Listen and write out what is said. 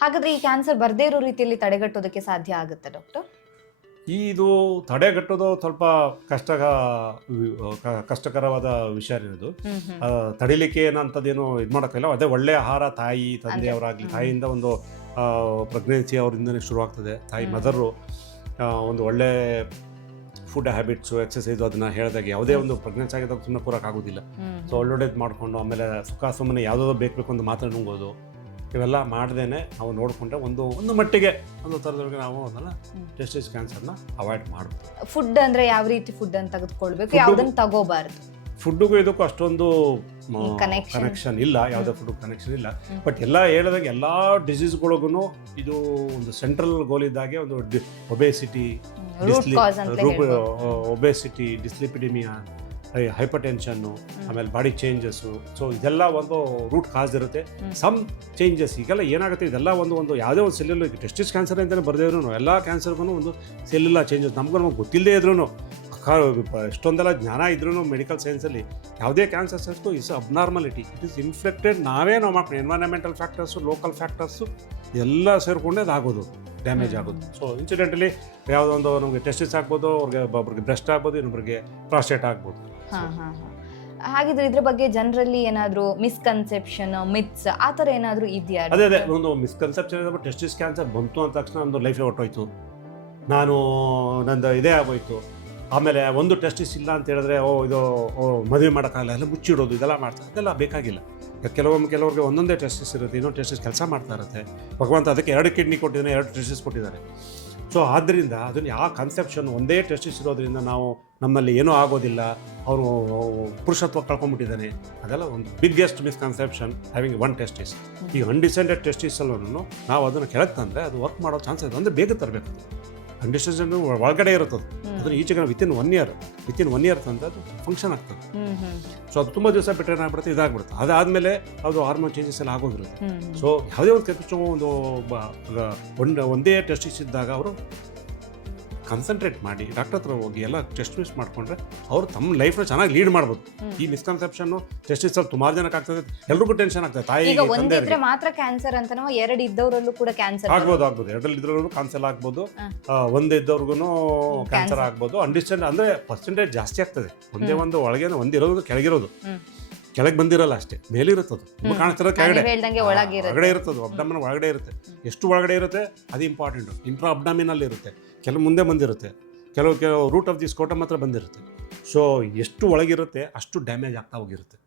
ಹಾಗಾದ್ರೆ ಈ ಕ್ಯಾನ್ಸರ್ ಬರ್ದೇ ಇರೋ ರೀತಿಯಲ್ಲಿ ತಡೆಗಟ್ಟೋದಕ್ಕೆ ಸಾಧ್ಯ ಆಗುತ್ತೆ ಡಾಕ್ಟರ್? ಇದು ತಡೆಗಟ್ಟೋದು ಸ್ವಲ್ಪ ಕಷ್ಟಕರವಾದ ವಿಷಯ ಇದು. ತಡಿಲಿಕ್ಕೆ ಏನಂತದೇನು ಇದು ಮಾಡೋಕ್ಕಿಲ್ಲ. ಅದೇ ಒಳ್ಳೆಯ ಆಹಾರ, ತಾಯಿ ತಂದೆಯವರಾಗಲಿ, ತಾಯಿಯಿಂದ ಒಂದು ಪ್ರೆಗ್ನೆನ್ಸಿ ಅವರಿಂದನೇ ಶುರುವಾಗ್ತದೆ. ತಾಯಿ ಮದರು ಒಂದು ಒಳ್ಳೆ ಫುಡ್ ಹ್ಯಾಬಿಟ್ಸು, ಎಕ್ಸಸೈಸು ಅದನ್ನು ಹೇಳಿದಾಗ ಯಾವುದೇ ಒಂದು ಪ್ರೆಗ್ನೆನ್ಸಿ ಆಗಿದ್ದಾಗ ಸುಮ್ಮನೆ ಕೂರೋಕ್ಕಾಗೋದಿಲ್ಲ. ಸೊ ಒಳ್ಳೊಳ್ಳೇದು ಮಾಡಿಕೊಂಡು ಆಮೇಲೆ ಸುಮ್ಮನೆ ಯಾವುದೋ ಬೇಕು ಅಂತ ಮಾತ್ರ ನುಂಗೋದು, ಇವೆಲ್ಲ ಮಾಡ್ದೇನೆ ನಾವು ನೋಡಿಕೊಂಡ್ರೆ ಒಂದು ಮಟ್ಟಿಗೆ ಒಂದು ಥರದೊಳಗೆ ನಾವು ಅದನ್ನು ಟೆಸ್ಟಿಸ್ ಕ್ಯಾನ್ಸರ್ನ ಅವಾಯ್ಡ್ ಮಾಡ್ಬೋದು. ಫುಡ್ ಅಂದರೆ ಯಾವ ರೀತಿ ಫುಡ್ ಅನ್ನು ತೆಗೆದುಕೊಳ್ಬೇಕು, ಯಾವುದನ್ನು ತಗೋಬಾರ್ದು? ಫುಡ್ಡಿಗೂ ಇದಕ್ಕೂ ಅಷ್ಟೊಂದು ಕನೆಕ್ಷನ್ ಇಲ್ಲ, ಯಾವುದೇ ಫುಡ್ ಕನೆಕ್ಷನ್ ಇಲ್ಲ. ಬಟ್ ಎಲ್ಲ ಹೇಳಿದಾಗ ಎಲ್ಲ ಡಿಸೀಸ್ಗಳಿಗೂ ಇದು ಒಂದು ಸೆಂಟ್ರಲ್ ಗೋಲ್ ಇದ್ದಾಗೆ ಒಂದು ಒಬೇಸಿಟಿ, ಡಿಸ್ಲಿಪಿಡಿಮಿಯಾ, ಹೈಪರ್ ಟೆನ್ಷನ್ನು, ಆಮೇಲೆ ಬಾಡಿ ಚೇಂಜಸ್ಸು. ಸೊ ಇದೆಲ್ಲ ಒಂದು ರೂಟ್ ಕಾಸ್ ಇರುತ್ತೆ. ಸಮ್ ಚೇಂಜಸ್ ಈಗೆಲ್ಲ ಏನಾಗುತ್ತೆ, ಇದೆಲ್ಲ ಒಂದು ಯಾವುದೇ ಒಂದು ಸೆಲ್ಯುಲರ್, ಈಗ ಟೆಸ್ಟಿಸ್ ಕ್ಯಾನ್ಸರ್ ಅಂತಲೇ ಬರ್ದೇವ್ರು ಎಲ್ಲ ಕ್ಯಾನ್ಸರ್ಗೂ ಒಂದು ಸೆಲ್ಯುಲರ್ ಚೇಂಜಸ್ ನಮ್ಗೆ ಗೊತ್ತಿಲ್ಲದೆ ಇದ್ರೂ, ಎಷ್ಟೊಂದೆಲ್ಲ ಜ್ಞಾನ ಇದ್ರೂ ಮೆಡಿಕಲ್ ಸೈನ್ಸಲ್ಲಿ ಯಾವುದೇ ಕ್ಯಾನ್ಸರ್ ಸೆಲ್ಸ್ಗೂ is abnormality, it is inflected. ನಾವೇ ನಾವು ಮಾಡ್ಕೊಂಡು ಎನ್ವೈರನ್ಮೆಂಟಲ್ ಫ್ಯಾಕ್ಟರ್ಸು, ಲೋಕಲ್ ಫ್ಯಾಕ್ಟರ್ಸು ಎಲ್ಲ ಸೇರಿಕೊಂಡೇ ಅದಾಗೋದು, ಡ್ಯಾಮೇಜ್ ಆಗೋದು. ಸೊ ಇನ್ಸಿಡೆಂಟಲಿ ಯಾವುದೋ ಒಂದು ನಮಗೆ ಟೆಸ್ಟಿಸ್ ಆಗ್ಬೋದು, ಒಬ್ಬರಿಗೆ ಬ್ರೆಸ್ಟ್ ಆಗ್ಬೋದು, ಇನ್ನೊಬ್ಬರಿಗೆ ಪ್ರಾಸ್ಟೇಟ್ ಆಗ್ಬೋದು. ಹಾಗಿದ್ರೆ ಇದ್ರ ಬಗ್ಗೆ ಜನರಲ್ಲಿ ಏನಾದರೂ ಮಿಸ್ಕನ್ಸೆಪ್ಷನ್, ಮಿತ್ಸ್ ಆ ಥರ ಏನಾದರೂ ಇದೆಯಾ? ಅದೇ ಒಂದು ಮಿಸ್ಕನ್ಸೆಪ್ಷನ್ ಇದೆ. ಟೆಸ್ಟಿಸ್ ಕ್ಯಾನ್ಸರ್ ಬಂತು ಅಂದ ತಕ್ಷಣ ಒಂದು ಲೈಫೇ ಹೊಟ್ಟೋಯ್ತು, ನಂದು ಇದೇ ಆಗೋಯ್ತು. ಆಮೇಲೆ ಒಂದು ಟೆಸ್ಟಿಸ್ ಇಲ್ಲ ಅಂತ ಹೇಳಿದ್ರೆ ಮದುವೆ ಮಾಡೋಕ್ಕಾಗಲ್ಲ, ಎಲ್ಲ ಮುಚ್ಚಿಡೋದು, ಇದೆಲ್ಲ ಮಾಡ್ತಾರೆ. ಅದೆಲ್ಲ ಬೇಕಾಗಿಲ್ಲ. ಕೆಲವ್ರಿಗೆ ಒಂದೊಂದೇ ಟೆಸ್ಟಿಸ್ ಇರುತ್ತೆ, ಇನ್ನೊಂದು ಟೆಸ್ಟಿಸ್ ಕೆಲಸ ಮಾಡ್ತಾ ಇರುತ್ತೆ. ಭಗವಂತ ಅದಕ್ಕೆ 2 ಕಿಡ್ನಿ ಕೊಟ್ಟಿದ್ದಾನೆ, 2 ಟೆಸ್ಟಿಸ್ ಕೊಟ್ಟಿದ್ದಾರೆ. ಸೊ ಆದ್ದರಿಂದ ಅದನ್ನು ಯಾವ ಕನ್ಸೆಪ್ಷನ್ ಒಂದೇ ಟೆಸ್ಟಿಸ್ ಇರೋದ್ರಿಂದ ನಮ್ಮಲ್ಲಿ ಏನೂ ಆಗೋದಿಲ್ಲ, ಅವರು ಪುರುಷತ್ವ ಕಳ್ಕೊಂಡ್ಬಿಟ್ಟಿದ್ದಾನೆ, ಅದೆಲ್ಲ ಒಂದು ಬಿಗ್ಗೆಸ್ಟ್ ಮಿಸ್ಕನ್ಸೆಪ್ಷನ್ ಹ್ಯಾವಿಂಗ್ 1 ಟೆಸ್ಟಿಸ್. ಈ ಅನ್ಡಿಸೆಂಡೆಡ್ ಟೆಸ್ಟಿಸಲ್ಲೂ ನಾವು ಅದನ್ನು ಕೆಳಗೆ ತಂದರೆ ಅದು ವರ್ಕ್ ಮಾಡೋ ಚಾನ್ಸ್ ಇದೆ. ಅಂದರೆ ಬೇಗ ತರಬೇಕು. ಅನ್ಡಿಸೆಂಡೆಡ್ ಒಳಗಡೆ ಇರುತ್ತದೆ, ಅದನ್ನು ಈಚೆಗೆ ವಿತಿನ್ ಒನ್ ಇಯರ್ ತಂದರೆ ಅದು ಫಂಕ್ಷನ್ ಆಗ್ತದೆ. ಸೊ ಅದು ತುಂಬ ದಿವಸ ಬಿಟ್ಟರೆ ಏನಾಗ್ಬಿಡುತ್ತೆ, ಇದಾಗ್ಬಿಡುತ್ತೆ. ಅದಾದಮೇಲೆ ಅದು ಹಾರ್ಮೋನ್ ಚೇಂಜಸ್ ಎಲ್ಲ ಆಗೋಗಿರುತ್ತೆ. ಸೊ ಯಾವುದೇ ಒಂದು ಒಂದೇ ಟೆಸ್ಟಿಸ್ ಇದ್ದಾಗ ಅವರು ಕಾನ್ಸಂಟ್ರೇಟ್ ಮಾಡಿ ಡಾಕ್ಟರ್ ಹತ್ರ ಹೋಗಿ ಎಲ್ಲ ಟೆಸ್ಟ್ ಮಾಡಿಕೊಂಡ್ರೆ ಅವರು ತಮ್ಮ ಲೈಫ್ನ ಚೆನ್ನಾಗಿ ಲೀಡ್ ಮಾಡ್ಬೋದು. ಈ ಮಿಸ್ಕನ್ಸೆಪ್ಷನ್ ಟೆಸ್ಟಿಸ್ ಅಲ್ಲಿ ಸುಮಾರು ಜನಕ್ಕೆ ಆಗ್ತದೆ, ಎಲ್ರಿಗೂ ಟೆನ್ಷನ್ ಆಗ್ತದೆ. ತಾಯಿಗೆ ಒಂದಿದ್ರೆ ಮಾತ್ರ ಕ್ಯಾನ್ಸರ್ ಅಂತ, 2 ಇದ್ದವರಲ್ಲೂ ಕೂಡ ಕ್ಯಾನ್ಸರ್ ಆಗ್ಬೋದು. 2 ಇದ್ದವ್ರಿಗೂ ಕ್ಯಾನ್ಸರ್ ಆಗ್ಬೋದು, 1 ಇದ್ದವ್ರಿಗೂ ಕ್ಯಾನ್ಸರ್ ಆಗ್ಬೋದು. ಅಂಡರ್ಸ್ಟ್ಯಾಂಡ್ ಅಂದರೆ ಪರ್ಸೆಂಟೇಜ್ ಜಾಸ್ತಿ ಆಗ್ತದೆ. ಒಳಗೆ ಒಂದಿರೋದು ಕೆಳಗಿರೋದು, ಕೆಳಗೆ ಬಂದಿರಲ್ಲ ಅಷ್ಟೇ, ಮೇಲಿರುತ್ತದು. ಕಾಣಿಸ್ತಿರೋದು ಒಳಗಡೆ ಇರುತ್ತದೆ, ಅಬ್ಡಮಿನ್ ಒಳಗಡೆ ಇರುತ್ತೆ. ಎಷ್ಟು ಒಳಗಡೆ ಇರುತ್ತೆ ಅದು ಇಂಪಾರ್ಟೆಂಟು. ಇಂಟ್ರಾ ಅಬ್ಡಮಿನಲ್ಲಿ ಇರುತ್ತೆ, ಕೆಲವು ಮುಂದೆ ಬಂದಿರುತ್ತೆ, ಕೆಲವು ರೂಟ್ ಆಫ್ ದಿ ಸ್ಕೋಟಮ್ ಹತ್ರ ಬಂದಿರುತ್ತೆ. ಸೊ ಎಷ್ಟು ಒಳಗಿರುತ್ತೆ ಅಷ್ಟು ಡ್ಯಾಮೇಜ್ ಆಗ್ತಾ ಹೋಗಿರುತ್ತೆ.